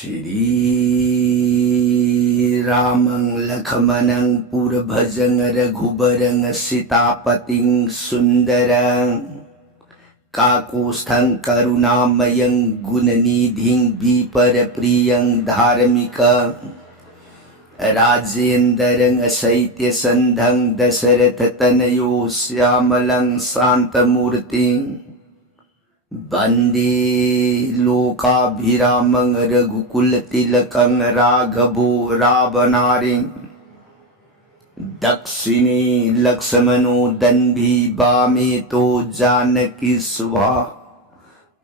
Shri Ramang Lakhamanang Purabhajang Raghubarang Sitapating Sundarang Kakusthang Karunamayang Gunanidhing Viparapriyang Dharmikang Rajendarang Asaitya Sandhang Dasarathatanayo Syamalang Santamurting Bande Lokabhiramang Raghukullatilakang Raghavo Ravanaring Dakshini Laksamano Danbhi Bameto Janaki Subha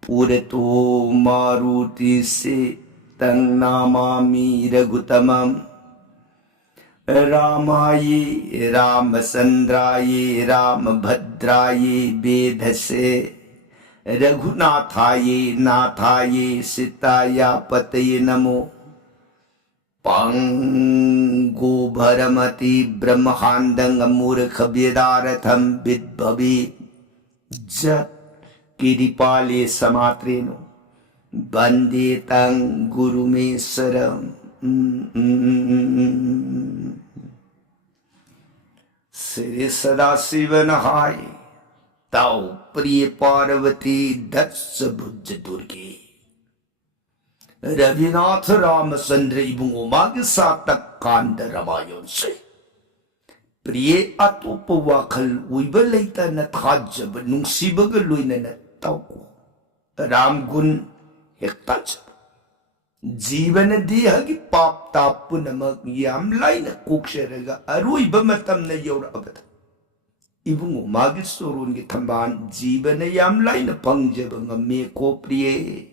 Purato Maruti Se Tang Namami Raghutamam Ramaye Ramasandraye Ramabhadraye Vedase Raghunathaye Nathaye Sitaya Pataye Namo Pango Bharamati Brahmahandang Amurkha Vedaratham Vidbhavi Jat Kiripale Samatreno Bande Tang Gurumesaram Sri Sadasivanahai Tau Priya Parvati Datsa Bhujja Durge Ravinath Ramachandra Ibung Umag Satak Kanda Ramayon Se Priya Atupa Wakal Uibalaita na Thajab Nung Sibagalui na Tau Ramgun Hektajab Jivan Dihagi Pap Tapu Namag Yamlay na Kuksharaga Arui Bamatam na Yora Abad Ibung umagit surun ki tamban jiban na yamlay na pangjabang me ko priye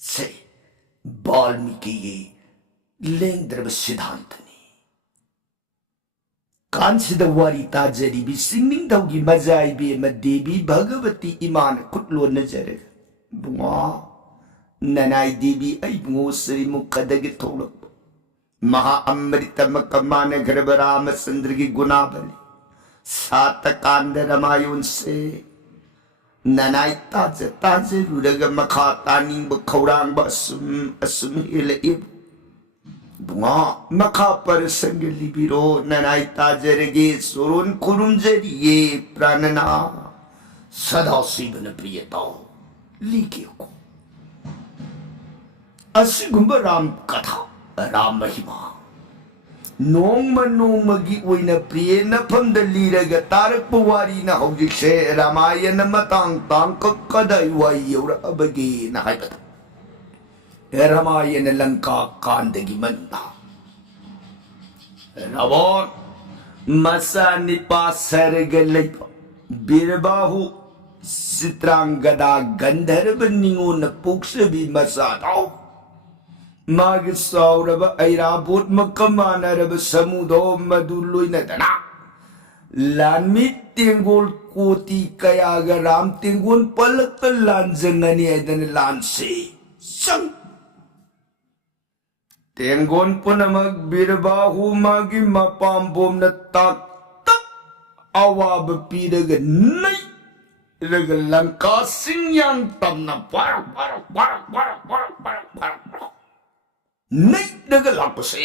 se Balmiki lengdrab siddhantani kansida wari tajari bi singning dawgi mazai be madevi bhagavati iman kutlo nazare bunga nanai devi ai bungo sri mukadag tholak maha amrita makamana garbara Ramachandra ki gunabali Satakanda Ramayon Se Nanay Taja Rudaga Makataning Bakaurang Basum Asum Ilaib Bunga Makapar Sangalibiro Nanay Taja Rege Surun Kurumjari Ye Pranana Sadasivana Priyata Likiko Asigumba Ram Katha Ram Mahima Nongma nongmagi uina priye na pamdaliraga tarak puwari na hojikse Ramaya na matang tangkakkaday wayura abagi na kaibata Ramaya na lang kakandagi manta Rabon masani pa saragalay pa Birbahu sitrangada gandharva ningo na puksabi masataw Magit sauraba airabot magkamanaraba samudo maduloy na dana. Lanmit tinggol kuti kaya garam tinggol palatalan zangani ay danilansi. Sang! Tinggol po na magbirabaho magi mapambom na tak awaba pidaganay. Ragalang kasing yang tam na parang. Nay nagalapos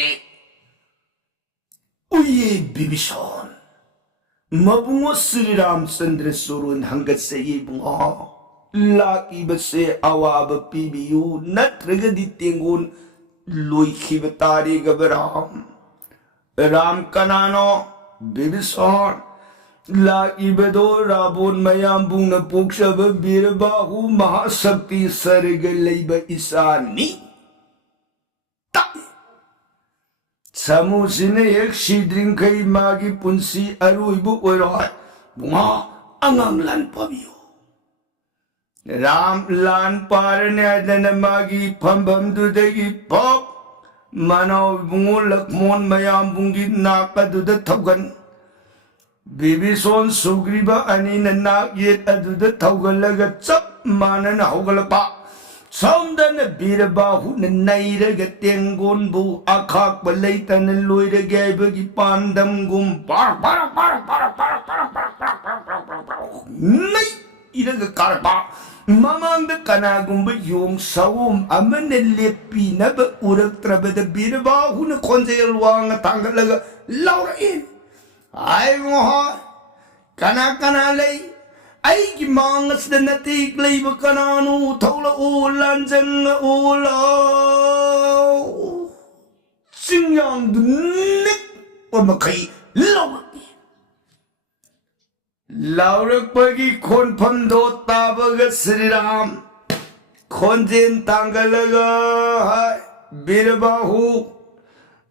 Uye Bibison Mabungos Sri Ramachandra surun hanggat sa ibunga Laki ba se awaba pibiyo Natraga di tingun Luy kibatari gabaram Ram kanano Bibison Laki ba do rabon mayambung na puksaba Birabahu mahasakti sarigalay ba isani Samu sine ek shidring kay magi punsi aruibu oiroy bunga angang lan pabiyo Ram lan parane adana magi pambam dudagi pop manaw bungulak mon mayam bungi naka duda tawgan Bibison sugriba ani nanak yet aduda tawgalaga chap manan hawgalapa Saundana birabahu na nairaga tenggon bu akak balita na loiraga bagi pandam gum para Nay iraga karpa Mamang da kanagumba yung sawum amane lepi na ba urak trabada binaba huna konjel wang tangalaga laurain. Ay ngoha kana ay gimangas da natik lay ba kananu tawla ulan jang ulaw. Singyang dunik pamakay laurain. Laurak pagi kon pando tabaga Sri Ram konjen tanggalaga hai birbahu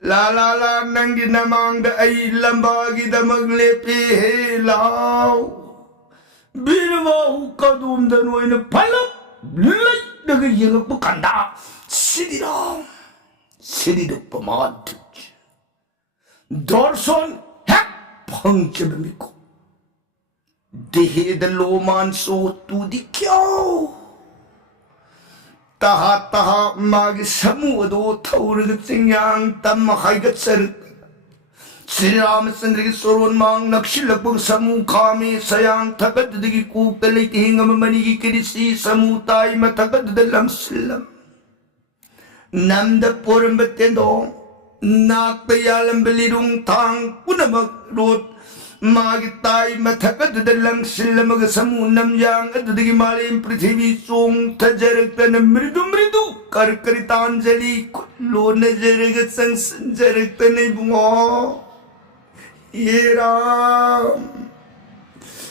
la nang ginamang da ay lambagi da maglepi he lao birbahu kadum dan way na palap lay daga yelak bukanda Sri Ram Sri Duk pamad Dorson hek pangchabamiko Dehe da loman so tu di kyaw taha magi samu do taurag tingyang tamahay gatsar Sri Ramachandra ki soron mang nakshilapang samu kami sayang tagad digi kukalay tihingam manigi kirisi samu tay matagad dalang silam namda puram batendo naktayalam belirung tang punamag rot Magitay matakad dalang sila magasamunam yang adudagi malim prithvi song tajarak na mridu karkaritan jali kullo na jaragat sang sanjarak na bungo Ram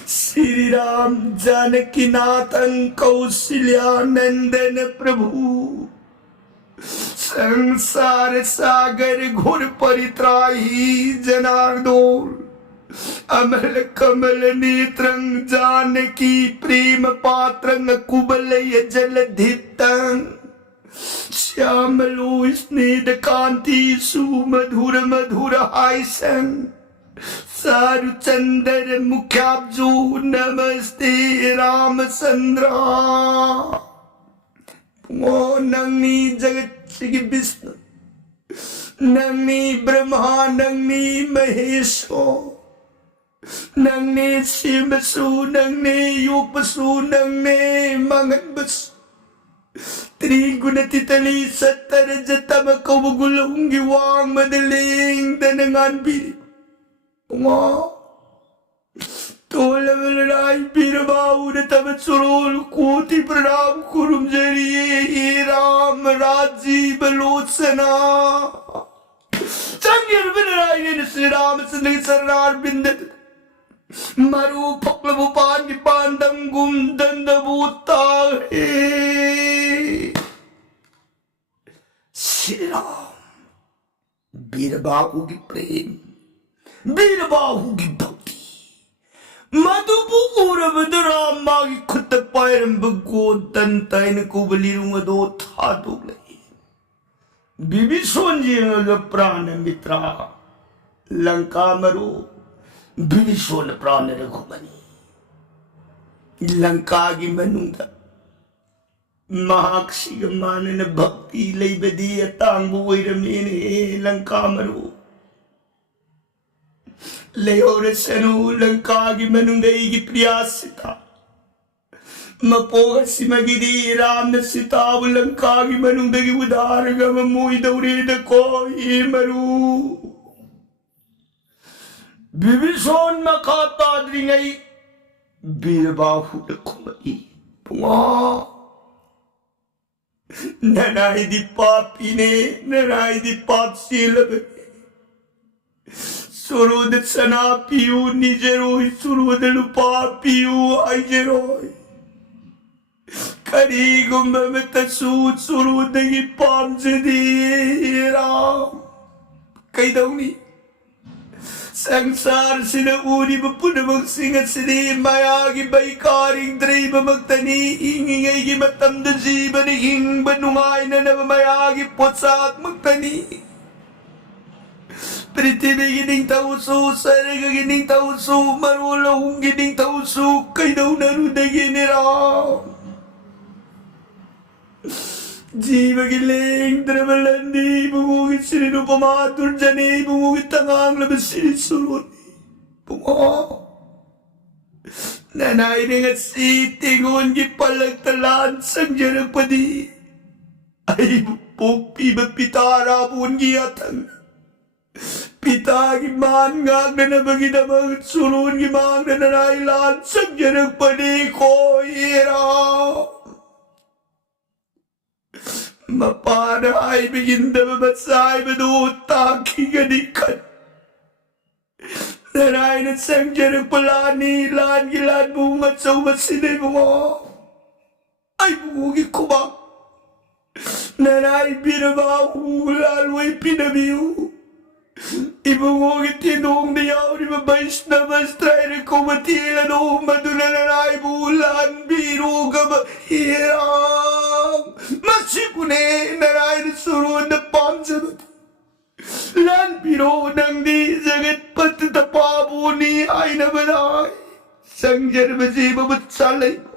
Sri Ram Janakinathang Kausilya Nandana Prabhu Sangsara Sagar Ghor Paritrahi Janardol Amal kamal netrang Janaki prema patrang kubalaya jaladhitang Syamalo isneda kanti su madhura haisang Saru chandar mukhabju namaste Ramachandra Pungo nang ni jagat sige Vishnu Nang ni Brahma nang ni Mahesho Nang ni Shivasu, nang ni Yupasu, nang ni Manganbas Triguna titali sa tarajatama kawagulong giwang madaling danangan biri Punga Tola malalay pirabaw na tamat surol kuti pranam kurum jari Ram Raji Balotsana Changyar banalay ni Sri Ramachandra Saranar Bindat Maru paklabupan di pandang gumdan da buta Sri Ram Birabahu ki prem Birabahu ki bhakti Madupu ura badaram magi kutapayram bagotan tay na kubalirung ado thadog lai Bibisonji nga prana mitra Langka maru Bibisona prana raghumani Langkagi manungda Mahaksigamana na bhakti laybadi atang buhay ramin Langka maru Layorasanu Langkagi manungda igi priyasita Mapogat si magidi ram na sita Langkagi manungda gi udaraga mamuy daurida ko maru Bibison makata dringay Birabahu na kumai Punga Nanay di papine Nanay di papsilab Surudat sana piyu nijeroy Surudat lupa piyu ay jeroy Karigong mamatasud Surudat ipam jadi Ram Kay daw ni Sangsar sina uni mapunamang singat sini mayagi baikaring driba magtani ingingay gimatamda jiba ni hing banungay na namamayagi potsak magtani Pritibig gining tausu saraga gining tausu marulong gining tausu kay daw naruda giniraw Jiva giling dramalandi bumugit sirino pamatur jani bumugit tangang labas sinisuruni Pungo Nanay si tingon gipalagtalan sang jaragpadi. Ay pupi bapitara pun giyatang. Pita giman ngag na nabaginamang surun gimang na nanaylan sang jaragpadi ko ira. Mapana ay biginda mamasay manuutang kigadikan. Nanay na sang jaragpalani lan gilan bungat sa umasinay mo. Ay bungi kumak. Nanay binabaw lalway pinamiw. Ibungugi tinong niyaw ni mabayis na mastray na kumatilan o madula nanay bulan biro ka mahirap. Masikune nanay na surun na pamsabat. Lan biro nang di sakit patitapabo ni ay na balay. Sang jarmasi mamatsalay mo.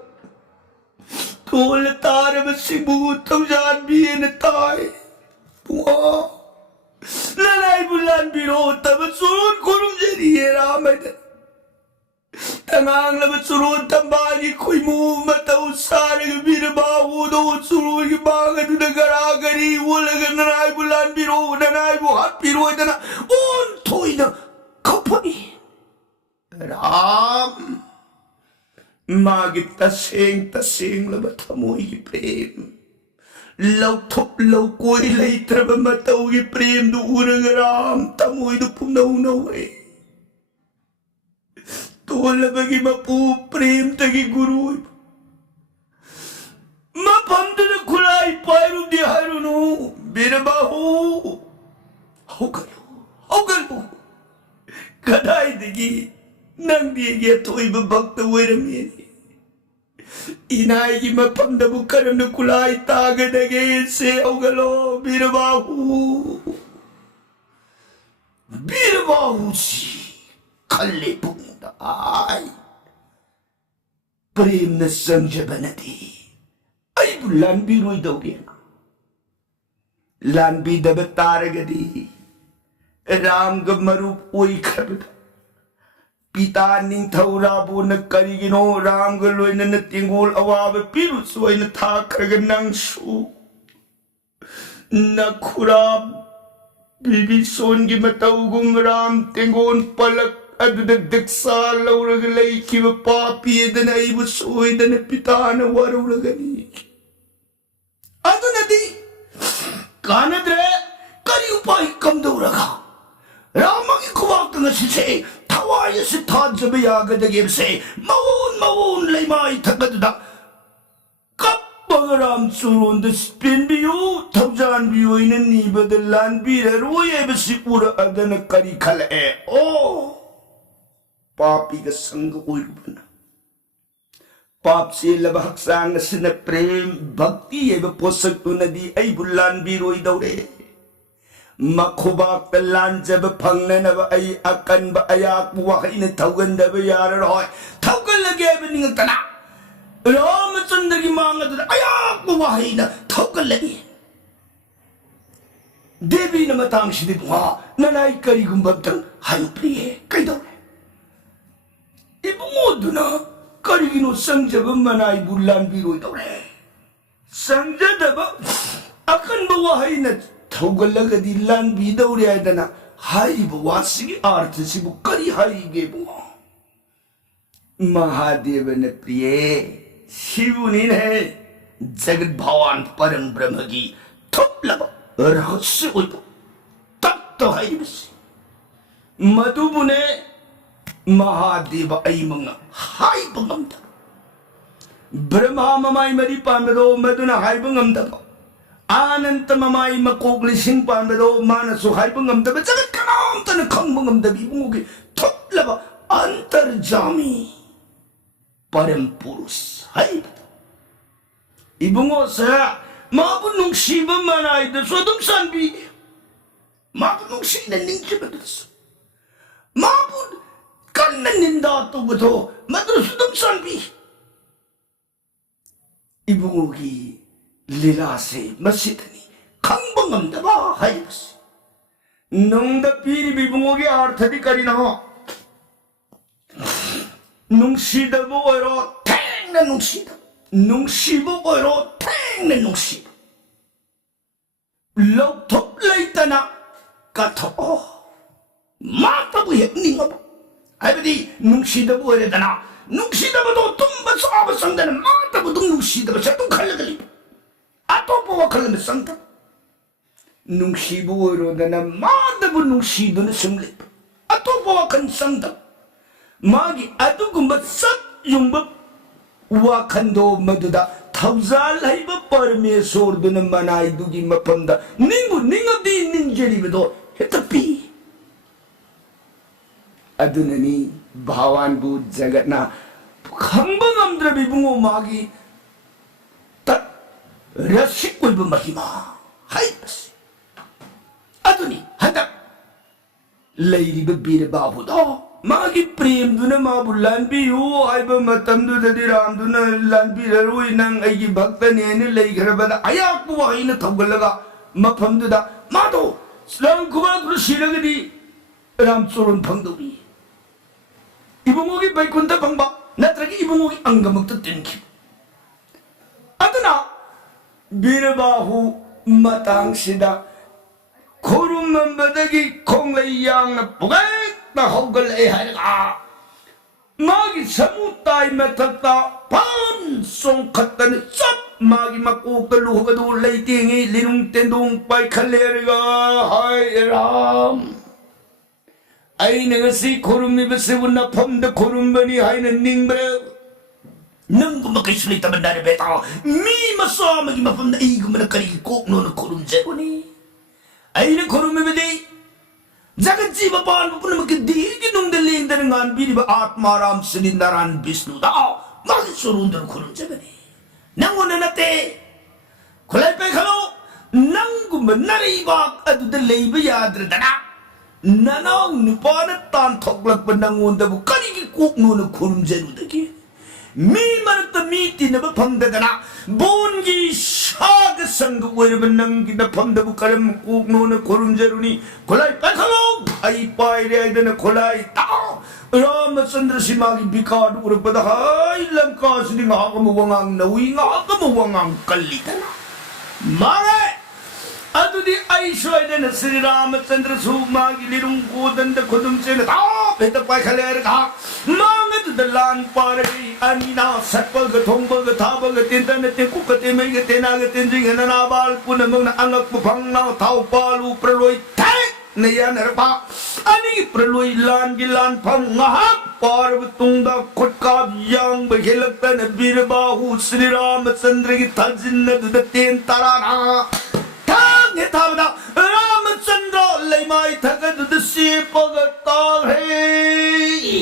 Tulatara masibutaw dyan binatay. Bunga. Nanay bulan biro tamat surun kurung jadi ramai. Tangang lamat surun tambagi ko'y mo mataw sa nagabinabawo doon surun yung mga nagaragari wala ka nanay bulan biro nanay buhat biro ay na untoy na kapay. Ram magit tasing lamat amoy iprem. Law top law ko'y laitra ba mataw iprem doon ang ram tamoy do punaw eh. Tuwala bagi mapuprem tagi guru. Mapamda na kulay payro di haro no. Binabaho. Hawgalo. Kaday digi. Nang digi ato ibabak na wiram yan. Inay mapamda mo karam na kulay taga dagi se hawgalo. Binabaho. Binabaho si kalipong. Ay, prem na sang jabanati. Ay, bulan biro'y daw yan. Lan bidabatara gadi. Ram gamarup uy kabita. Pitaning taurabo nagkarigino. Ram galoy na natingul awabe pirusoy na takaragan ng su. Nakurab. Bibison gimatawgong ram tingon palak. Adu dadagsa laura galay kiba papi da na ibusoy da na pitana waraw lagani. Adu na di kanadre kari upay kamdaura ka. Ramang ikuwag nga si tawaya si tadza bayaga da gimse mawun lay may tagadada. Kapagaram surun da spin biyo tabjan biyo inaniba da lan bira ruye basi ura ada na kari kala oh. Papi ka sangga uirubana. Pap sila bahaksang na sinaprem bhakti ay baposag to na di ay bulan biro'y daw re. Makubak talan sa bapang na ba ay akan ba ayak buwakay na tawagan da ba yara roy. Tawagan lagi ba ningang tanak. Ramat sandagi mga doon ayak buwakay na tawagan lagi. Debi na matang sinip nga nanay karigumbagtang hayop liye kay daw re. Ibungodo na karigino sangja ba manay bulan biro'y daw re. Sangja da ba akan bawahay na tawgalaga di lan bidaw re ay na hay bawasigi arte si bukari hay gebo. Mahadeva na priye शिवुनी ने जगत भगवान परम ब्रह्म की थोपला रहस्य उल्पो तत्व है बस मधुबुने Mahadev ऐमंग high बंगमता Brahma ममाई मरी पांबदो मधुना हाई बंगमता आनंत ममाई मकोगली सिंह पांबदो मानसु हाई बंगमता जगत कनाम तन खंग बंगमता बिबुंगोगे थोपला अंतर्जामी परम पुरुष hai ibungo sa mabunong siba manay da sodom sanbi mabunong siba ninja batas mabun kan naninda to bato madro sodom sanbi ibungo ki lila se masitani kangbangam da ba hai bas nung da piri ibungo ki arthadi karina ho 뭉시다부 오이로 탱나 뭉시다 뭉시부 오이로 탱나 뭉시다 럭톱 레이따나 까토 마타부 핵닝어부 하이버디 뭉시다부 오이레다나 뭉시다부도 tumba 싸바 상다는 마타부도 뭉시다부 샤도 칼라들리 아토포와 칼라면 상다 뭉시부 오이로다나 마타부 뭉시도는 승리 아토포와 칸 상다 마기 아두금바 싹 용법 와칸도 마두다 탑잘 하이바 빠르메 소르드는 마나이 두기 마판다 닝부 닝어디 닝제리베도 헤타피 아두나니 바완부 자갓나 강방암드라 비붕오 마기 딱 라식골부 마히마 하이바스 아두니 한다 레이리베 비르바후도 마기 프레임두나 마부 란비요 하이바 마탐두다디 람두나 란비라로이 낭 아이기 박다네니 레이그라바다 아야쿠 와이나 탑글라가 마팜두다 마도 랑쿠바그루 시라그디 람소론 방도비 이봉옥이 바이콘다 방바 나트라기 이봉옥이 안가먹다 땡키 아드나 비르바후 마탕시다 고름만 바닥이 콩레이양 부가 나 호글레 하이가 마기 사무타이 메탔다 반송 갔다니 쌉 마기 막고 끌루가도 레이팅이 리룽텐동 빠이칼레리가 하이람 아이 내가 시 고름이 베세분나 펌드 고름버니 하이는 닝브레 능구 먹기 술이다면 나를 베다 미마 싸마기 마펌나 이구마나 까리기 꼭 노는 고름제보니 아이는 고름이 베디 Jangan jiwa pahan pun nak digi nung deling dengan biri ba atmaram selindaran Vishnu dah magi surundur kurun jagani. Nangu nanate, kulai pe kalau nangu menari bak adu delay bayadr dana. Nanang nupan tan thoklak penangun dabu kari ki kuk nuna kurun jeru dagi. Mi marta miti na ba pamda dana. Bongi shag sang wera benang na pamda bu karam kuk nuna kurun jeru ni. Kulai pe kalau ay paire dana kulai ta. Ramachandra simagi bikad urpada hai lamka sini ngakamu wangang nawi ngakamu wangang kalitana. Mare adu di aishwai dana Sri Ramachandra sumagi lirung kodanda kodum sena ta peta pai khaler ka mangat dalan pare anina satpal ga thongba ga thaba ga tintana te kukate mai ga tena ga tinjing na bal punamang na angak pupang na thau palu praloi thai Naya nerpa ani perlu ilan gilan pangahak parvatungda kotkab yang berhelakta nabir bahu Sri Ramachandra ki tajinna dudaten tarana tang hetavda Ramachandra lemai thagad dudasi pagatar hai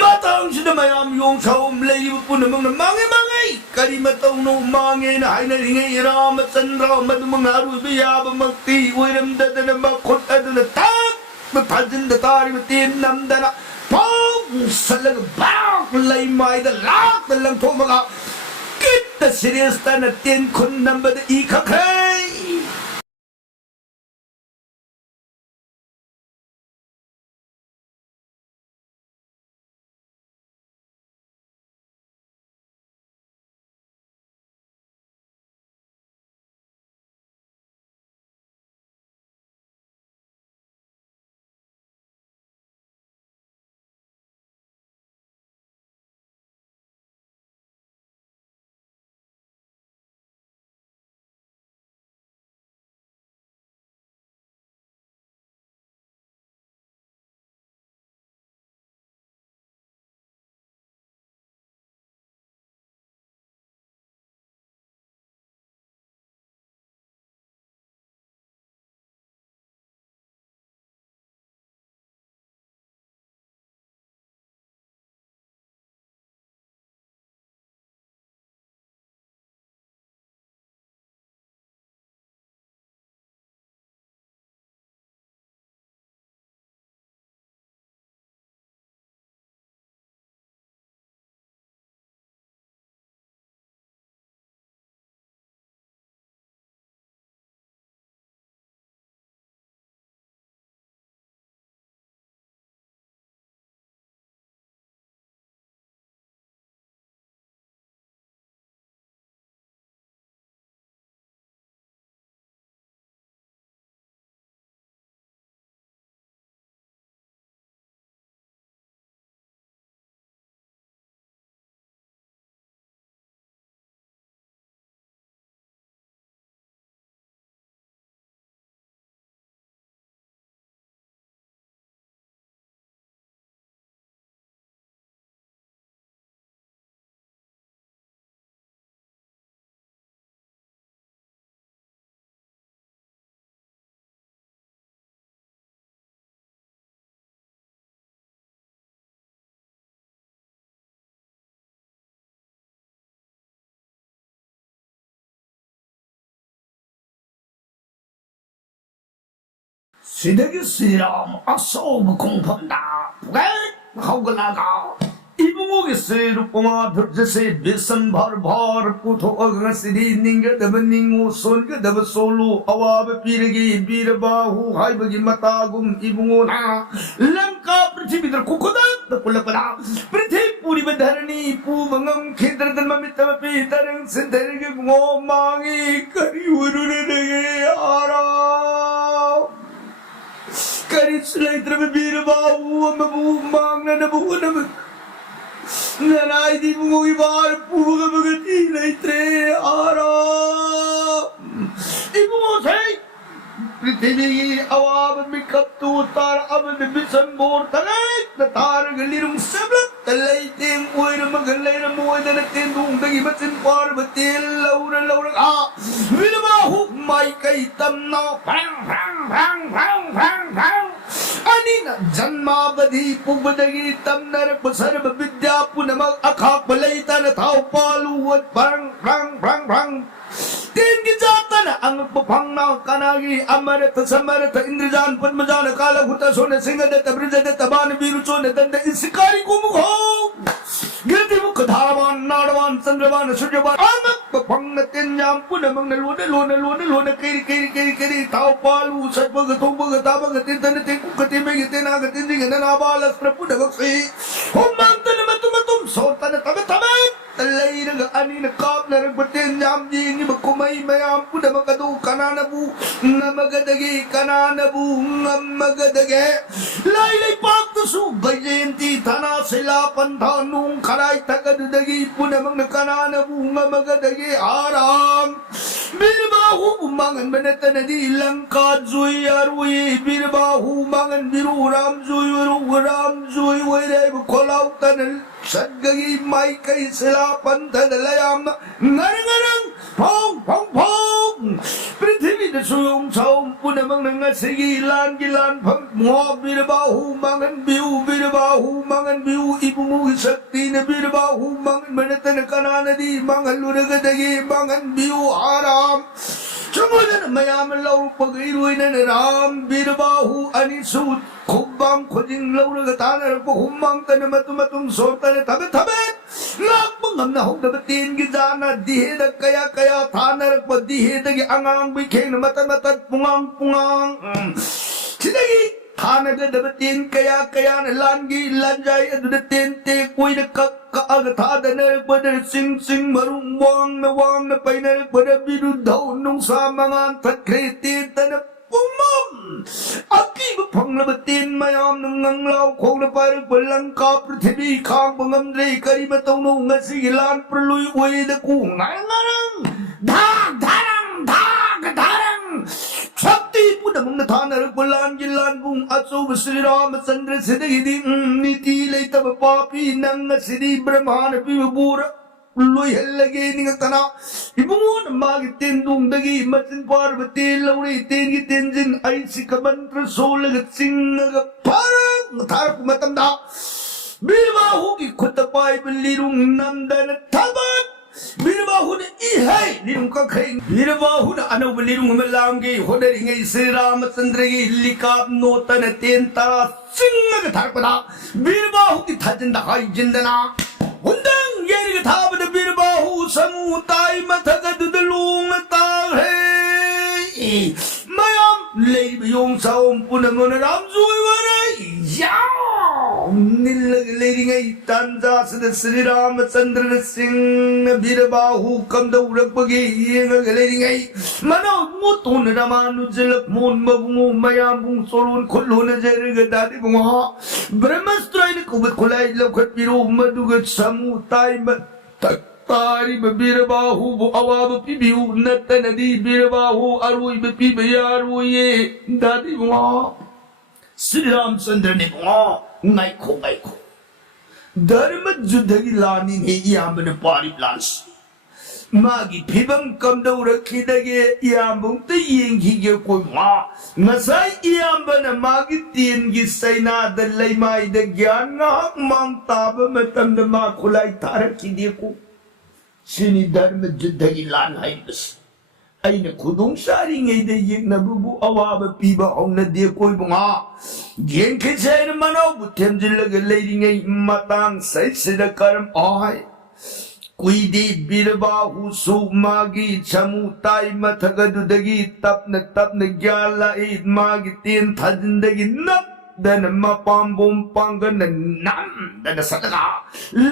matang sida mayam yong saum lei punamang na mangai kari matang no mangai na hai na ringai Ramachandra madumang haru biyab makti wiram dadana makot adana tak matajin da tari matin namdana pong salag bak lay mai da lak da lang thomaga kita serius ta na tin kun namba da ikakay 시대기 시람 아소부 공판다 부가 하고나가 이붕옥의 세루뽕아 들제세 비선 바르바르 putoaga sidi ninga dabaningu songa dabasolo awabe pirigi birabahu haibagi matagum ibungona langka prithibidar kukodat kulakada prithib puri badharani pu mangam khedar dan mamita pi tarang senderge ngomangi kariururege ara kari sulai trabe birabahu amabu mangna nabu nabu Nanay di mo ibar puga magati na itre ara. Ibu mo say, prithivi awab mikap tu tar abad bisan bor talay na tar galirong sablat talay ting uy na magalay na muay na nagtindong dagi batin par batil laura ah binabahu may kay tamna pang Anina janma badi pubadagi tamnar pasar babidya punamag akak balayta na tao paluwat parang Tinggi jata na ang papang na kanagi amarata samarata indrijan padmajana kala huta sona singa data brija data bana biru sona danda isikari kumuho Gati mo kadhavan nadavan sandravan suryavan amak papang na tinyam punamang naluna kiri tao palu satpaga tumpaga tabaga tintana tingku katimig itinaga tindingan na nabalas prapudagaksi humanta na matumatum sota na tabat Talay na ani na kap na nagbatin yam di magkumay mayam po na magadu kananabu na magadagi kananabu na magadagi laylay pagtuso gayanti tana sila pantanong karay tagadadagi po na mga kananabu na magadagi aram birbahu umangan manata na di lang kadzoy arwi birbahu umangan biru ramzoy ramzoy wala bukolaw tanal Sadgagi may kay sila pantadalayam na ngarang pong Prithivi na suyong saum po namang nangasigilan gilan pang mga binabahu mangan biu ibumuhi sakti na binabahu mangan manata na kanana di mga lunagadagi mangan biu haram Sumunod na mayaman law pag-iruin na naram binabahu anisut Kubang kuding law na gatanar po humang ta na matumatong sorta na tabit Lakbangam na hong nabatin gizana dihidag kaya tanar po dihidag angang bikeng na matan pungang Sinagi Hanaga dabatin kaya na langi lanjay adudatin tikuy na kaagatada na nagpada sing marung wang na pay na nagpada binudaw nung sa mga tatkritita na pumam Aki ba pang labatin mayam ng nganglaw kong na parang palang kaprithibi kang pangamdray karimataw nung ngasigilan praluy uwi na kung ngarang Darang Sakti po namang natanar walang gilan kung atso Sri Ramacandra sidagidi nitilay tabapapi nang sidi Brahmana pibabura Luy halagay ni nga tana Ibungo na magitindong dagi matin parbatil lauri tingitinjin ay si kamantra solagat singaga parang natarap matanda Binabahu ikutapay balirong nanda na tabat Binabahu na ihay lirong kakay Binabahu na anaw balirong malangay Hodari ngay si Ramacandra likap nota na tenta Singaga tarap na Binabahu itatinda kay jindana Undang yeri kataba na binabahu sa mutay matagadudalong na tahe Mayam lay yung sa umpo na mo na ramzoy waray Yaw Nilagalay ngay tanda sa na Sri Ramacandra na sing na binabahu kam daw nagpag-iing agalay ngay Manaw mo to na naman jalak mo mabungo mayambong solon kulo na jeriga dati mga Brahmastray na kubat kulay lawkat piro madugat sa mutay matakpari mabirabahu bu awaba pibiu natanadi birabahu aruy mapibayaruye dati mga Sri Ramacandra ni mga ngay ko Dharma judhagi lani ni iyamba na pari plans Magi pibang kamdaw rakidage iyambong taying higyo ko nga Ngasay iyamba na magi tin gisay na dalay may dagyan nga hakmang taba matam na makulay tarak hindi ko Sini dharma judhagi lanay bas ꯑꯩꯅ ꯈꯨꯗꯣꯡ ꯆꯥꯔꯤꯉꯩꯗ ꯌꯦꯛꯅꯕꯕꯨ ꯑꯋꯥꯕ ꯄꯤꯕ ꯍꯧꯅꯗꯦ ꯀꯣꯏꯕꯨꯡꯉꯥ ꯌꯦꯡꯈꯤꯁꯦ ꯑꯩꯅ ꯃꯅꯥꯎꯕꯨ ꯊꯦꯝꯖꯤꯜꯂꯒ ꯂꯩꯔꯤꯉꯩ ꯃꯇꯥꯡ ꯁꯩꯁꯤꯗ ꯀꯔꯝ I ꯀꯨꯏꯗꯦ ꯕꯤꯔꯕꯥꯍꯨꯁꯨ ꯃꯥꯒꯤ ꯁꯃꯨ ꯇꯥꯏ ꯃꯊꯛ ꯑꯗꯨꯗꯒꯤ ꯇꯞꯅ ꯇꯞꯅ ꯒ꯭ꯌꯥꯟ ꯂꯥꯛꯏ ꯃꯥꯒꯤ ꯇꯦꯟ ꯊꯥꯖꯤꯟꯗꯒꯤ ꯅꯞꯗꯅ ꯃꯄꯥꯝꯕꯣꯝ ꯄꯥꯡꯒꯟꯅ ꯅꯝꯗꯅ ꯁꯠꯂꯒ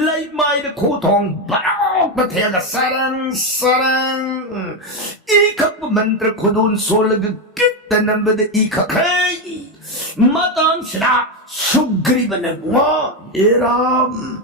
ꯂꯩꯃꯥꯏꯗ ꯈꯨꯊꯣꯡ ꯕꯔꯣꯛꯇ ꯊꯦꯜꯂꯒ ꯁꯔꯪ ꯁꯔꯪ ꯏ ꯈꯛꯄ ꯃꯟꯇ꯭ꯔ ꯈꯨꯗꯣꯟ ꯁꯣꯜꯂꯒ ꯀꯤꯠꯇ ꯅꯝꯕꯗ ꯏ ꯈꯛꯈꯩ ꯃꯇꯝꯁꯤꯗ ꯁꯨꯒ꯭ꯔꯤꯕꯅ ꯉꯣ ꯑꯦꯔꯥꯝ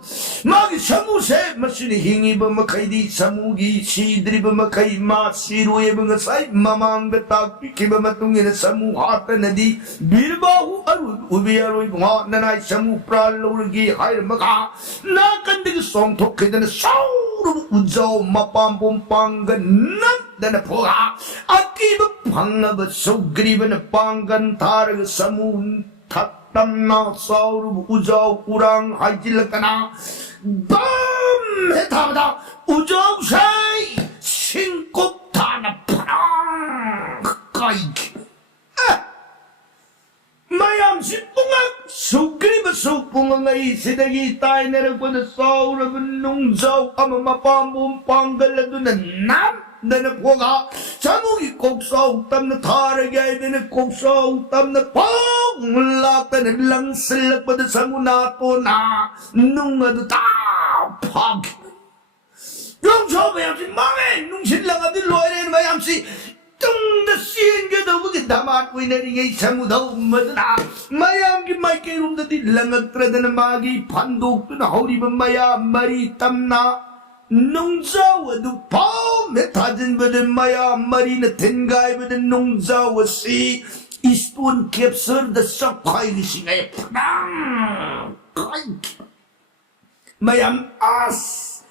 ꯃꯥꯒꯤ ꯁꯃꯨꯁꯦ ꯃꯁꯤꯅ ꯍꯤꯡꯉꯤꯕ ꯃꯈꯩꯗꯤ ꯁꯃꯨꯒꯤ ꯁꯤꯗ꯭ꯔꯤꯕ ꯃꯈꯩ ꯃꯥ ꯁꯤꯔꯣꯏꯕ ꯉꯁꯥꯏ ꯃꯃꯥꯡꯗ ꯇꯥꯛꯄꯤꯈꯤꯕ ꯃꯇꯨꯡ ꯏꯟꯅ ꯁꯃꯨ ꯍꯥꯠꯇꯅꯗꯤ ꯕꯤꯔꯕꯥꯍꯨ ꯑꯔꯨꯕ ꯌꯥꯔꯣꯏ ꯉꯣ ꯅꯅꯥꯏ ꯁꯃꯨ ꯄ꯭ꯔꯥꯟ ꯂꯧꯔꯒꯦ ꯍꯥꯏꯔꯝꯃꯒ ꯅꯥꯀꯟꯗꯒꯤ ꯆꯣꯡꯊꯣꯛꯈꯤꯗꯅ ꯁꯥꯎꯔꯕ ꯎꯖꯥꯎ ꯃꯄꯥꯝꯕꯣꯝ ꯄꯥꯡꯒꯟ ꯅꯝꯗꯅ ꯐꯣꯒ ꯑꯀꯤꯕ ꯐꯪꯉꯕ ꯁꯨꯒ꯭ꯔꯤꯕꯅ ꯄꯥꯡꯒꯟ ꯊꯥꯔꯒ ꯁꯃꯨ ꯊꯛꯇꯝꯅ ꯆꯥꯎꯔꯕ ꯎꯖꯥꯎ ꯎꯔꯥꯡ ꯍꯥꯏꯖꯤꯜꯂꯛꯇꯅ ꯕꯝ ꯍꯦꯛ ꯊꯥꯕꯗ ꯎꯖꯥꯎꯁꯦ ꯁꯤꯡꯀꯨꯞ ꯊꯥꯅ ꯐꯔꯥꯡ ꯀꯥꯏꯈꯤ ꯃꯌꯥꯝꯁꯤ ꯄꯨꯡꯉꯛ ꯁꯨꯒ꯭ꯔꯤꯕꯁꯨ ꯄꯨꯡꯉꯩꯁꯤꯗꯒꯤ ꯇꯥꯏꯅꯔꯛꯄꯗ ꯆꯥꯎꯔꯕ ꯅꯨꯡꯖꯥꯎ ꯑꯃ ꯃꯄꯥꯝꯕꯣꯝ ꯄꯥꯡꯒꯜ ꯑꯗꯨꯅ ꯅꯝꯗꯅ ꯐꯣꯒ ꯁꯃꯨꯒꯤ ꯀꯣꯛꯆꯥꯎ ꯇꯝꯅ ꯊꯥꯔꯒꯦ ꯍꯥꯏꯗꯅ ꯀꯣꯛꯆꯥꯎ ꯇꯝꯅ ꯐꯥꯎ ꯂꯥꯛꯇꯅ ꯂꯪꯁꯤꯜꯂꯛꯄꯗ ꯁꯃꯨ ꯅꯥꯇꯣꯟꯅ ꯅꯨꯡ ꯑꯗꯨ ꯇꯥ ꯐꯥꯈꯤ ꯌꯣꯡꯆꯥꯎ ꯃꯌꯥꯝꯁꯤ ꯃꯥꯡꯉꯦ ꯅꯨꯡꯁꯤꯜꯂꯒꯗꯤ ꯂꯣꯏꯔꯦ ꯃꯌꯥꯝꯁꯤ ꯇꯨꯡꯗ ꯆꯦꯟꯒꯗꯧꯕꯒꯤ ꯙꯃꯥꯠ ꯑꯣꯏꯅꯔꯤꯉꯩ ꯁꯃꯨꯗꯧ ꯃꯗꯨꯅ ꯃꯌꯥꯝꯒꯤ ꯃꯥꯏꯀꯩꯔꯣꯝꯗꯗꯤ ꯂꯪꯉꯛꯇ꯭ꯔꯗꯅ ꯃꯥꯒꯤ ꯐꯟꯗꯣꯛꯇꯨꯅ ꯍꯧꯔꯤꯕ ꯃꯌꯥꯝ ꯃꯔꯤ ꯇꯝꯅ ꯅꯨꯡꯖꯥꯎ ꯑꯗꯨ ꯐꯥꯎꯅ ꯊꯥꯖꯤꯟꯕꯗ ꯃꯌꯥꯝ ꯃꯔꯤꯅ ꯊꯤꯟꯒꯥꯏꯕꯗ ꯅꯨꯡꯖꯥꯎ ꯑꯁꯤ ꯏꯁꯇꯣꯟ ꯀꯦꯞꯁꯔꯗ ꯆꯞꯈꯥꯏꯔꯤꯁꯤꯉꯩ ꯐꯅꯥꯡ ꯀꯥꯏꯈꯤ ꯃꯌꯥꯝ ꯑꯁ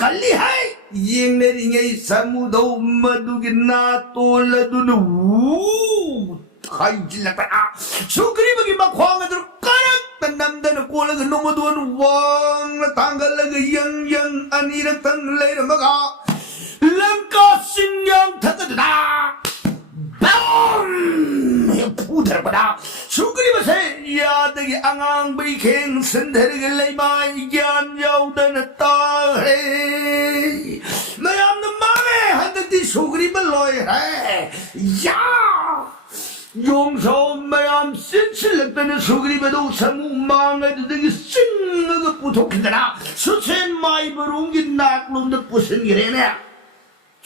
ꯀꯜꯂꯤ ꯍꯥꯏ ꯌꯦꯡꯅꯔꯤꯉꯩ ꯁꯃꯨꯗꯧ ꯃꯗꯨꯒꯤ ꯅꯥꯇꯣꯟ ꯑꯗꯨꯅ ꯍꯥꯏꯖꯤꯜꯂꯛꯇꯅ ꯁꯨꯒ꯭ꯔꯤꯕꯒꯤ ꯃꯈ꯭ꯋꯥꯡ ꯑꯗꯨ ꯀꯔꯛꯇ ꯅꯝꯗꯅ ꯀꯣꯜꯂꯒ ꯅꯣꯡꯃꯗꯣꯟ ꯋꯥꯡꯅ ꯊꯥꯡꯒꯠꯂꯒ ꯌꯪ ꯌꯪ ꯑꯅꯤꯔꯛꯇꯪ ꯂꯩꯔꯝꯃꯒ ꯂꯪꯀꯥ ꯆꯤꯡꯌꯥꯡ ꯊꯛꯀꯗꯨꯅ ꯐꯨꯊꯔꯛꯄꯗ ꯁꯨꯒ꯭ꯔꯤꯕꯁꯦ ꯌꯥꯗꯒꯤ ꯑꯉꯥꯡꯕꯩ ꯈꯦꯡ ꯁꯤꯟꯊꯔꯒ ꯂꯩꯃꯥꯏ ꯒ꯭ꯌꯥꯟ ꯌꯥꯎꯗꯅ ꯇꯥꯈ꯭ꯔꯦ ꯃꯌꯥꯝꯅ ꯃꯥꯡꯉꯦ ꯍꯟꯗꯛꯇꯤ ꯁꯨꯒ꯭ꯔꯤꯕ ꯂꯣꯏꯈ꯭ꯔꯦ ꯌꯥ ꯌꯣꯡꯁꯥꯎ ꯃꯌꯥꯝ ꯆꯦꯟꯁꯤꯜꯂꯛꯇꯅ ꯁꯨꯒ꯭ꯔꯤꯕꯗꯨ ꯁꯃꯨ ꯃꯥꯡꯉꯗꯨꯗꯒꯤ ꯆꯤꯡꯉꯒ ꯄꯨꯊꯣꯛꯈꯤꯗꯅ ꯁꯨꯁꯦꯟ ꯃꯥꯏꯕꯔꯣꯡꯒꯤ ꯅꯥꯛꯂꯣꯝꯗ ꯄꯨꯁꯤꯟꯈ꯭ꯔꯦꯅꯦ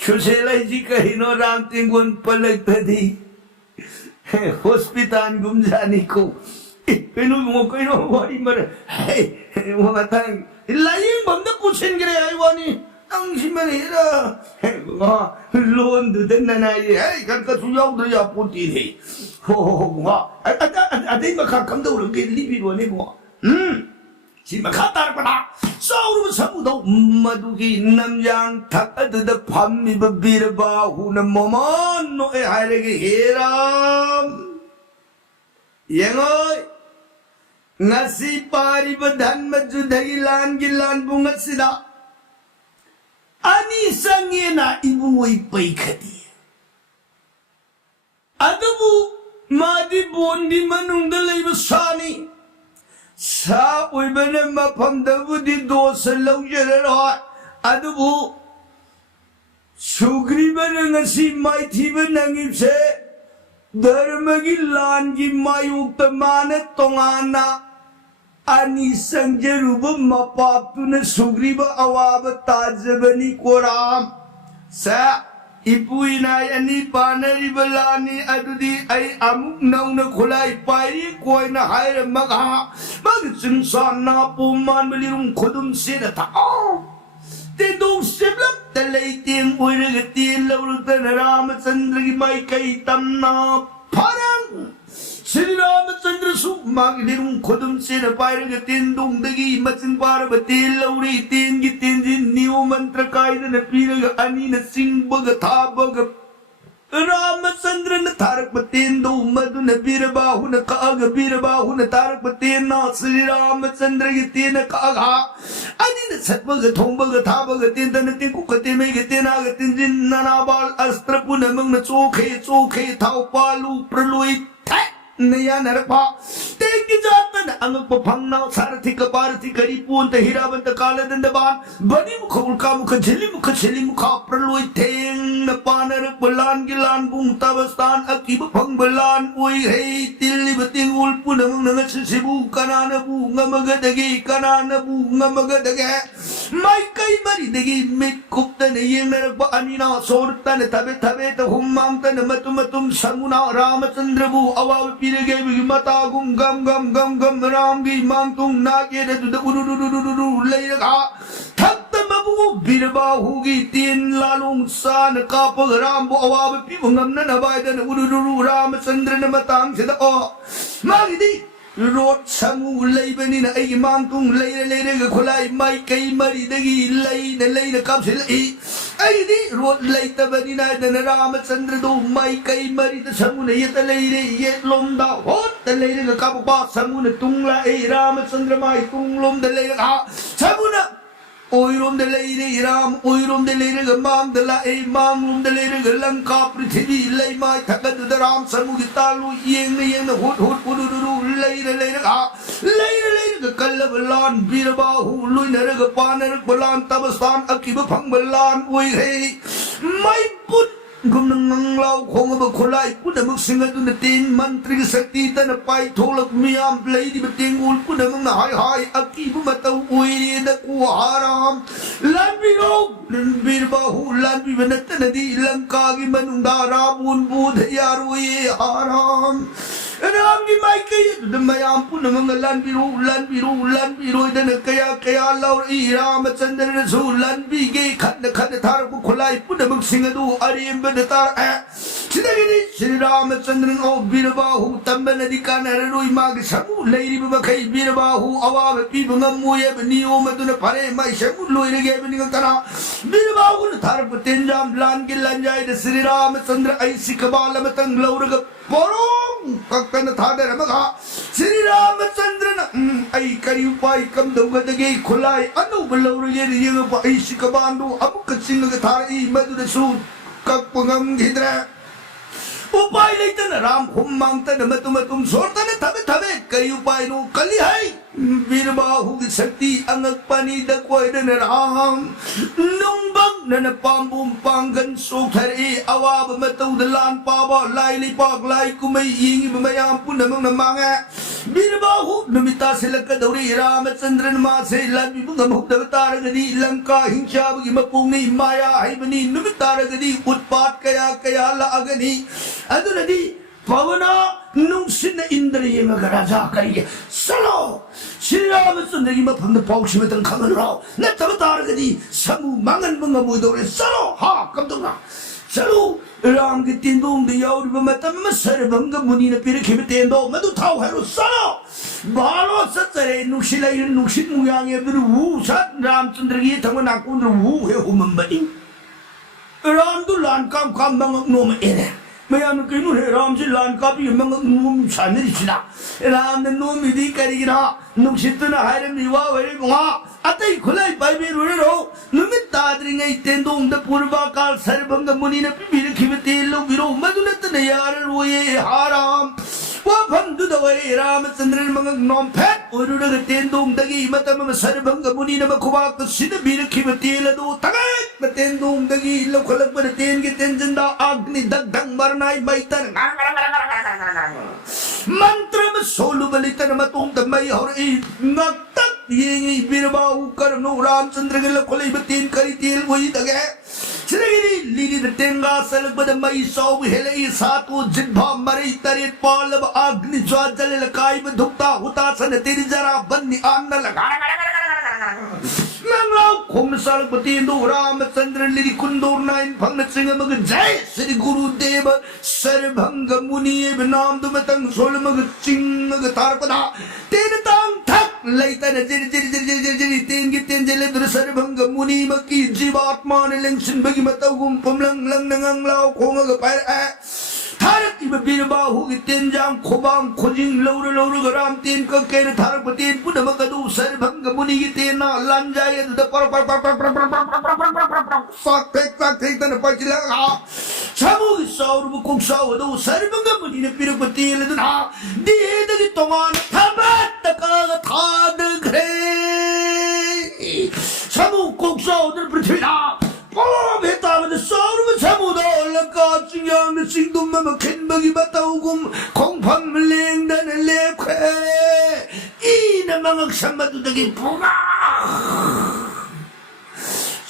ꯁꯨꯁꯦꯟ ꯍꯥꯏꯁꯤ ꯀꯩꯅꯣ ꯔꯥꯝ ꯇꯦꯡꯒꯣꯟ ꯄꯜꯂꯛꯇꯗꯤ ꯍꯣꯁꯄꯤꯇꯥꯜ ꯒꯨꯝꯖꯥꯅꯤꯀꯣ ꯀꯩꯅꯣ ꯀꯩꯅꯣ ꯋꯥꯔꯤ ꯃꯔ ꯃꯊꯪ ꯂꯥꯏꯌꯦꯡꯐꯝꯗ ꯄꯨꯁꯤꯟꯈ꯭ꯔꯦ ꯍꯥꯏ ꯋꯥꯅꯤ ꯅꯪꯁꯤꯃꯅꯤꯔ ꯂꯣꯟꯗꯨꯗ ꯅꯅꯥꯏ ꯀꯁꯨ ꯌꯥꯎꯗ꯭ꯔ ꯌꯥꯄꯣꯠꯇꯤꯅꯦ ꯍꯣ ꯑꯇꯩ ꯃꯈꯥ ꯀꯝꯗꯧꯔꯒꯦ ꯂꯤꯕꯤꯔꯣꯅꯦ ꯁꯤ ꯃꯈꯥ ꯇꯥꯔꯛꯄꯗ ꯆꯥꯎꯔꯕ ꯁꯃꯨꯗꯧ ꯃꯗꯨꯒꯤ ꯅꯝꯌꯥꯡ ꯊꯛ ꯑꯗꯨꯗ ꯐꯝꯃꯤꯕ ꯕꯤꯔꯕꯥꯍꯨꯅ ꯃꯃꯥꯟ ꯅꯣꯛꯑꯦ ꯍꯥꯏꯔꯒ ꯍꯦꯔꯥꯝ ꯌꯦꯡꯉꯣꯏ ngasi pariba dhanma judhagi langi lanbung asida ani sangena ibuway paikati adabu madi bondi manungda layba sani sa uibana mapamdabudi dosa lawjararoi adabu sugriba ngasi maithiba nangipse dharmagi langi mayukta mana tongana ani sangjaruba mapaptuna sugriba awaba tajabani koram sa ipuinay ani panariba lani adudi ay amuk nauna kulay pairi koina hayra magha magsinsan na puman balirung kudum sida tao tendong siblap talay ting uiragatin laulutan Ramachandra may kaitam na parang Sri Ramachandra su magilirung kudum sina pairagatin dongdagi machin parabatil lauri tin gitin din niyo mantra kaida na piraga ani na singbaga tabaga Ramachandra na tarak batin do madu न बीर बाहु न काग बीर बाहु न तारक बतेन ना श्री रामचंद्र की तेन कागा अनी न सत्वग थोंबग थाबग तेन तन तेन कुकते में गते ना गते जिन नानाबाल अस्त्र पुन मंग न चोखे थाव पालू प्रलोई नया नरपा तेगी जातन अंग पफंगना सारथी कपारथी करी पूंत हीरावंत कालदंडबान बनी मुख उल्का मुख झिली मुख प्रलोय थेंग न पानर बलान गिलान बुंग तवस्तान अकीब फंग बलान उई हे तिल्ली बतिंग उल्पु नमंग नंग सिबु कनान बु ngमगदगे कनान बु ngमगदगे माई कई मरी दगी मिक कुप्तन येंग नरपा अनीना सोरतन तबे तबे त हुम्मांतन मतुम संगुना रामचंद्र बु अवाव पिरगे मता गुम गम राम की मांग तुम नागे उरु लेगा थक्त मबु बिरबा होगी तीन लालुंग सान कापग राम बो अवाब पिबंगम न नबायदन उरु रामचंद्र न मतांग से ओ मागिदी रोड समू लेबनी न आई मांग तुम ले ग खुलाई माई कई मरी दगी ले न कब से लई आई दी रोड ले तबनी ना दन रामचंद्र दो माई कई मरी त समू ने ये लोमदा होत ले ग कब बा समू ने तुंगला ए रामचंद्र माई तुंगलोम द ले ग समू न ओइरोम द ले राम ओइरोम द ले ग मांग द ला ए मांग लोम द ले ग लंका पृथ्वी ले माई थकद द राम समू की तालु येंग हुट उरु ले ग कल्लब लान बीरबाहु लुई नरग पानर बलान तबस्तान अकीब फंग बलान ओइ रे माई पुट गुमनंगलाव खोंग खुलाई पुनमक सिंगदुन तेन मंत्री की शक्ति तन पाई थोलक मियाम लेदी बतेंगुल पुनमंग हाय अकीब मतौ ओइरे द कुहाराम लंबिरो बीरबाहु लंबी बनत नदी लंका की मनुंदा रावण बोध यारो ये हाराम राम की माई कई मयाम पुनमंग लंबिरो दन कया लौर ई रामचंद्र रसू लंबी गे खंड थार को खुलाई पुनमक सिंगदु अरेम श्री रामचंद्र ओ बीरबाहु तंब नदी का नररोई माग समू लेरी बखई बीरबाहु अवाब पीबंगम मोये नियो मदुन फरे माई समू लोइरे गे बनिग तना बीरबाहु थार पतेंजाम लान के लंजाय श्री रामचंद्र ऐसी कबाल मतंग लौरग पोरों कक्कन थादर मगा श्री रामचंद्र न आई करी उपाय कम दौगदगे खुलाई अनु बलौरगे रियग ऐसी कबांडो अमुक सिंग थार ई मदुन सू कपंगम घिद्र उपाय लेतन राम हुम मांगतन मतुम सोरतन थबे कई उपाय नु कली है बीरबाहु की शक्ति अंगक पानी दकोयदन राम नुंबंग नन पांबुम पांगन सोथरे अवाब मतुद लान पाबा लाई पाक लाई कुमई यिंग मयाम पुनमंग मांगे बीरबाहु नमिता से लकदौरी रामचंद्रन मा से लबि बुंगम हुदवतारगदी लंका हिंसाबगी मपुंगनी माया हैबनी नमितारगदी उत्पात कया लागनी अदुनदी पवना नुंसिन इंद्र येंग राजा करिए सलो श्री रामचंद्र की मफंद पौक्ष में तन खगन राव न तब तारगदी समू मंगन बंगम उदोरे सलो हा कब दूंगा चलो राम की तेंदों दे यार बमतम में सरभंग मुनि ने पिर खिम तेंदो मधु थाव है रो सलो बालो सतरे नुक्षित मुयांगे बिरु वू सत रामचंद्र की थंग नाकुंद्र वू है हुमंबनी राम तो लान काम मंग नोम एने मैं कहीं है राम से लान का भी मंग शानरी छिला राम ने नोम इदी करीना नुक्षित न हायर मिवा वरे वहाँ अतई खुलाई पाई भी रोने रो नुमित तादरिंगे तेंदों द पूर्वा काल सरभंग मुनि ने बिर खिवते लो बिरो मधुनत न यार रोये हाराम वह भंदु दवरे रामचंद्र मंग नोम फैट उरुड तेंदों दगी मतम में सरभंग मुनि ने बखुबा कुशिद बिर खिवते लदो तगै तेंदों दगी लो खलक पर तेन के तेंजंदा अग्नि दग्धंग मरनाई बैतन मंत्र में सोलु बलितन मतों दमई और नक्तक ये बीरबाहु करनो रामचंद्र के लखोले बतीन करी तेल वही दगे श्रीगिरी लीली दटेंगा सलग बद मई सौ हेले सातु जिद्भा मरी तरे पालब अग्नि ज्वाजल लकाई में धुकता हुता सन तेरी जरा बन्नी आन्न लगा मंगलाव खोम साल बतीन दो रामचंद्र लीली कुंदोर नाइन भंग सिंह मग जय श्री गुरुदेव सरभंग मुनि नाम दुमतंग सोल मग चिंग तारपदा तेन तांग थक लैतन जिर तेन की तेन जले दुर सरभंग मुनि मकी जीवात्मा ने लंग सिन बगी मतगुम पमलंग लंग नंगलाव खोंग पायर थारक इब बिरबाहु की तेन जाम खोबाम खोजिंग लौर गराम तेन का केर थारक तेन पुनः मकदू सरभंग मुनि की तेन ना लंजाए द पर साक tek तन पचला सामु साउर बुकुम साउदो सरभंग मुनि ने पिरपति लेदना दे दगी तोमान थाबत तका थाद घरे सामु कुक साउदर पृथ्वीना बेताबद साउर सामुदो लका चिंगाम सिंदुम मखिन बगी बताउगुम खोंफम लेंदन लेखे इन मंगक समदुदगी पुगा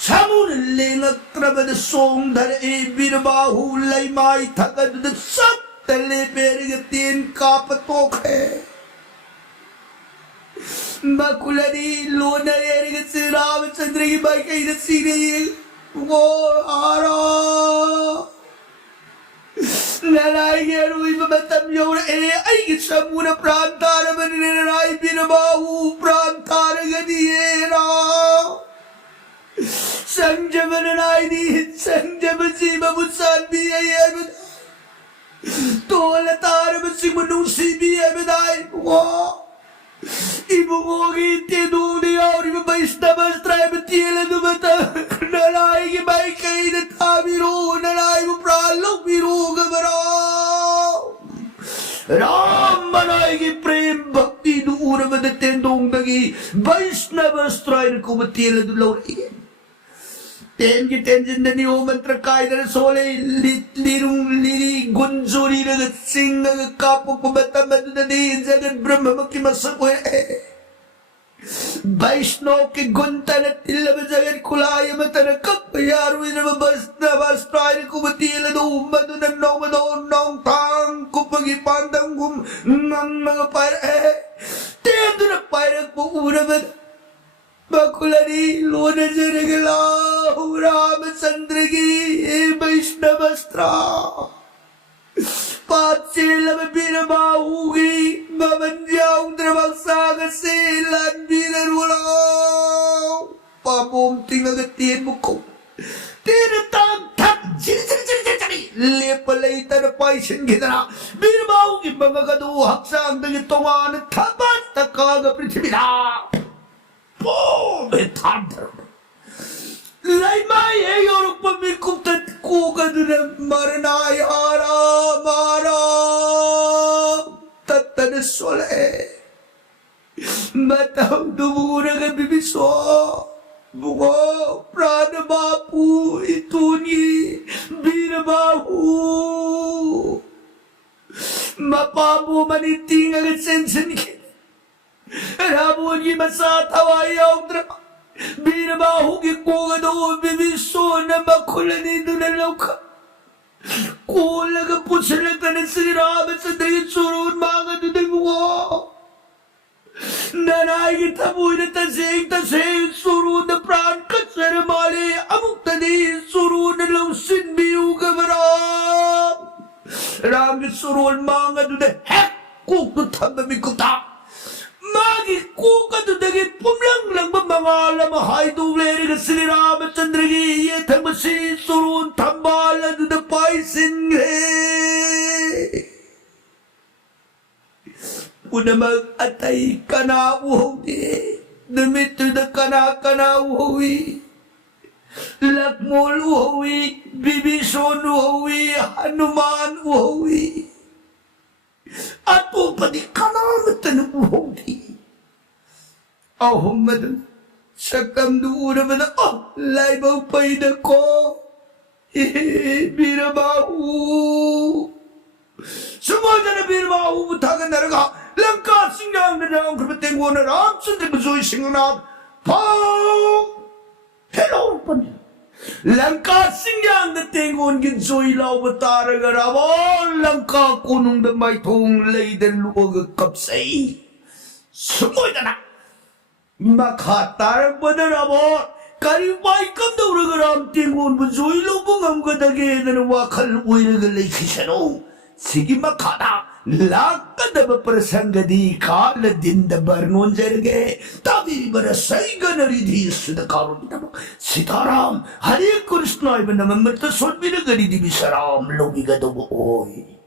सामुन लेंगत्रबद सोंधर ए बिरबाहु लैमाई थकद सब तले पेरग तीन कापतोखे बकुलरी लोनरेरग से रामचंद्र की बाई कहीं सीने वो आरा लड़ाई के रूप में तब योर ए आई के समूह प्रांतार बने लड़ाई बिन बाहु प्रांतार गदिये रा संजम लड़ाई दी संजम सी बबुसान भी है ये तो लतार बसी मनुष्य भी है बिदाई वो ibu mogi te dunia और ibu बैष्णव स्त्राय बतिये तो बता नलाई की बाई कहीं न था बिरो नलाई वो प्रालो बिरो गबराओ राम मनाई की प्रेम भक्ति दूर बदते दोंगी बैष्णव स्त्राय को बतिये तो लोरी तेन की टेंशन नहीं हो मंत्र कायदर सोले लिरी गुंजोरी रगत सिंह कापो को बता मदनी जगत ब्रह्म की मसकोए वैष्णव के गुंतन तिल्लब जगत खुलाय मतन कप यार विरव बस्ता बस्ताय को बतिये दो मदन नौ मदो नौ तांग कुपगी पांडंगुम नंग पर तेंदुर पैरक को उरबद बकुलरी लोन जरगला रामचंद्र की वैष्णवस्त्रा पाचेलम बिरबाऊगी बबंजाऊ द्रवसाग से लन बिररुलाओ पापोम तिंगग तीन मुखो तीन तांग थक जिरी ले पलई तर पाइशन घिदरा बिरबाऊगी बंगगदू हक्सांग दगी तोवान थबत तकाग पृथ्वीरा बेतादर लाइमाई है यूरोप में कुत्ते कोगदर मरना यारा मारा तत्तन सोले बताओ दूर के बिबिसो बुगो प्राण बापू इतुनी बीर बापू मपाबू मनी तीन अगर सेंसन के राबोजी मसा थवाई औद्र बीरबाहु की कोगदो बिबिसो न बखुलनी दुनलोक कोलग पुछले तने श्री रामचंद्र की सुरूर मांग दुदगो नराई की थबुर तसेग सुरूर प्राण कसर माले अमुक्त दी सुरूर लौसिन बियु गबरा राम की सुरूर मांग दुदे है कुक थब बिकुता मागी कोकत दगे पुमलंग लंग मंगालम हाय दुलेर श्री रामचंद्र की ये थमसी सुरून थंबाल द पाई सिंहे पुनमग अतई कना उहोगे दमित द कना उहोगी लक्ष्मण उहोगी विभीषण उहोगी हनुमान उहोगी अतोपदी कनामतन उहोगी अहमद सकम दूर बना लाइबो पैद को बीरबाहु सुमोजन बीरबाहु बुथागन नरगा लंका सिंगांग नरांग कृपतेंगो रामचंद्र बजोई सिंगनाथ पाओ हेलो पन लंका सिंगांग तेंगोन की जोई लाओ बतारगर आवो लंका कोनुंग द माइथोंग लेदन लोग कपसई सुमोजना मखातार बदराबो करी बाई कम दौरगराम तेंगोन बजोई लोग बुंगमगदगे दन वाखल ओइरग लेखिसनो सिगी मखादा लाकदब प्रसंगदी काल दिन बरनोन जरगे तभी बरसई गनरिधि सुदकारुण सीताराम हरे कृष्ण नममृत सोनबिर गरिधि विश्राम लोगी गदो ओय।